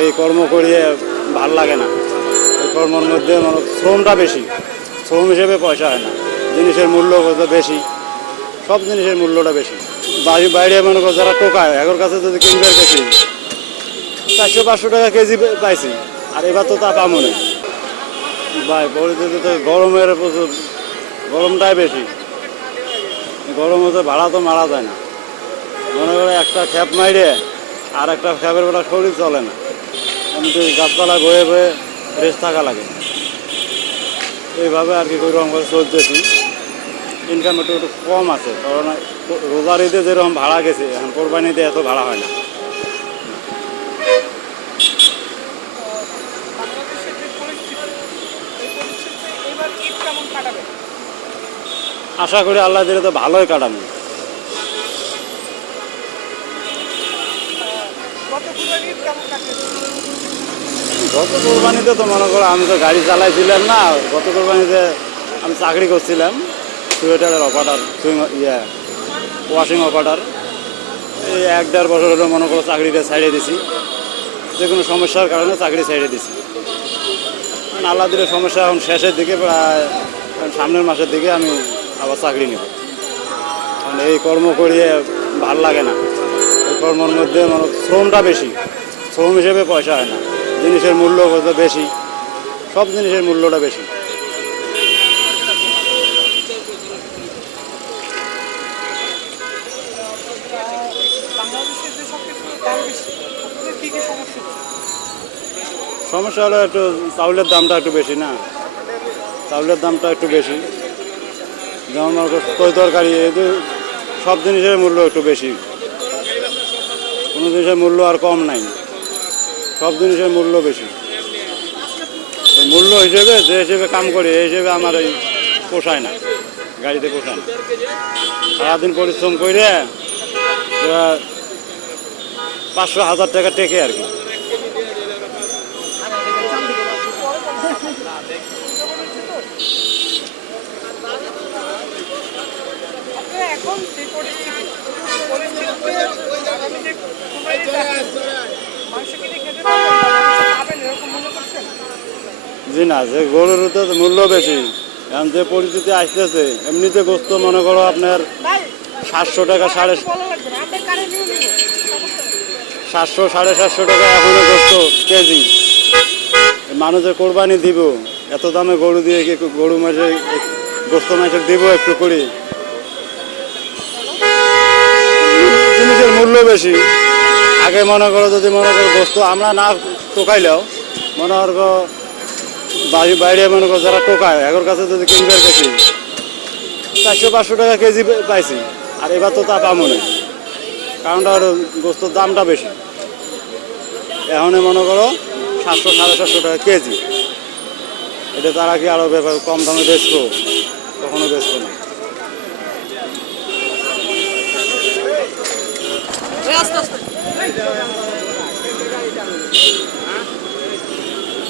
এই কর্ম করিয়ে ভালো লাগে না। এই কর্মের মধ্যে মানে শ্রমটা বেশি। শ্রম হিসেবে পয়সা হয় না। জিনিসের মূল্য বেশি? সব জিনিসের মূল্যটা বেশি। বাড়ি বাইরে মনে করো যারা টোকায়, এগোর কাছে যদি কিনবে গেছি চারশো পাঁচশো টাকা কেজি পাইছি। আর এবার তো তা পাবো না। ভাই তো গরমের প্রচুর গরমটাই বেশি। গরম হতে ভাড়া তো মারা যায় না। মনে করে একটা খ্যাপ মাইরে আর একটা খ্যাপের বেলা শরীর চলে না। এমনি গাছপালা বয়ে বয়ে রেস্ট থাকা লাগে। এইভাবে আর কি রকম করে চলতেছি। ইনকাম একটু একটু কম আছে, কারণ রোজার ঈদে যেরকম ভাড়া গেছে, এখন কোরবানি কোরবানিতে এত ভাড়া হয় না। আশা করি আল্লাহ দিলে তো ভালোই কাটানো গত গত কোরবানিতে তো মনে করো আমি তো গাড়ি চালাইছিলাম না, গত কোরবানিতে আমি চাকরি করছিলাম সুয়েটারের অপারেটার সুইং ইয়ে ওয়াশিং অপারেটার এই এক দেড় বছর হলো মনে করো চাকরিটা ছাড়িয়ে দিছি। যে কোনো সমস্যার কারণে চাকরি ছাড়িয়ে দিছি। কারণ আল্লাহ দিলে সমস্যা এখন শেষের দিকে প্রায়, সামনের মাসের দিকে আমি আবার চাকরি নেব। কারণ এই কর্ম করিয়ে ভালো লাগে না। এই কর্মের মধ্যে মানে শ্রমটা বেশি। শ্রম হিসেবে পয়সা হয় না। জিনিসের মূল্য বেশি সব জিনিসের মূল্যটা বেশি। সমস্যা? হলো একটু চাউলের দামটা একটু বেশি না। চাউলের দামটা একটু বেশি। যেমন মনে তৈ তরকারি সব জিনিসের মূল্য একটু বেশি। কোনো জিনিসের মূল্য আর কম নাই। সব জিনিসের মূল্য বেশি। মূল্য হিসেবে, যে হিসেবে কাম করি, এই হিসেবে আমার এই পোষায় না, গাড়িতে পোষায় না। সারাদিন পরিশ্রম করে পাঁচশো হাজার টাকা টেকে আর কি। এখন যে পরিস্থিতি পরিস্থিতিতে আগামী যে কুরবানিটা আসছে, মাংস কিনে খেতে পারবেন বা মাংস পাবেন এরকম মনে করছেন জি না যে গরুর তো মূল্য বেশি। এখন যে পরিস্থিতি আসতেছে এমনিতে গোস্ত মনে করো আপনার সাতশো টাকা সাড়ে। সাতশো সাড়ে সাতশো টাকা এখনও গোস্ত কেজি। মানুষের কোরবানি দিব এত দামে গরু দিয়ে কি গরু মাসে গোস্ত মাসে দিব একটু করে? জিনিসের মূল্য বেশি। আগে মনে করো যদি মনে করো গোস্ত আমরা না টোকাইলেও মনে করো বাইরে মনে করো যারা টোকায়, এগোর কাছে যদি কিনবার কাছে চারশো পাঁচশো টাকা কেজি পাইছি। আর এবার তো তা পাবো না কারণটা হলো গোস্তর দামটা বেশি। এখন মনে করো সাতশো, সাড়ে সাতশো টাকা কেজি। এটা তারা কি আরও ব্যাপার কম দামে বেচবো? কখনো বেচবো না।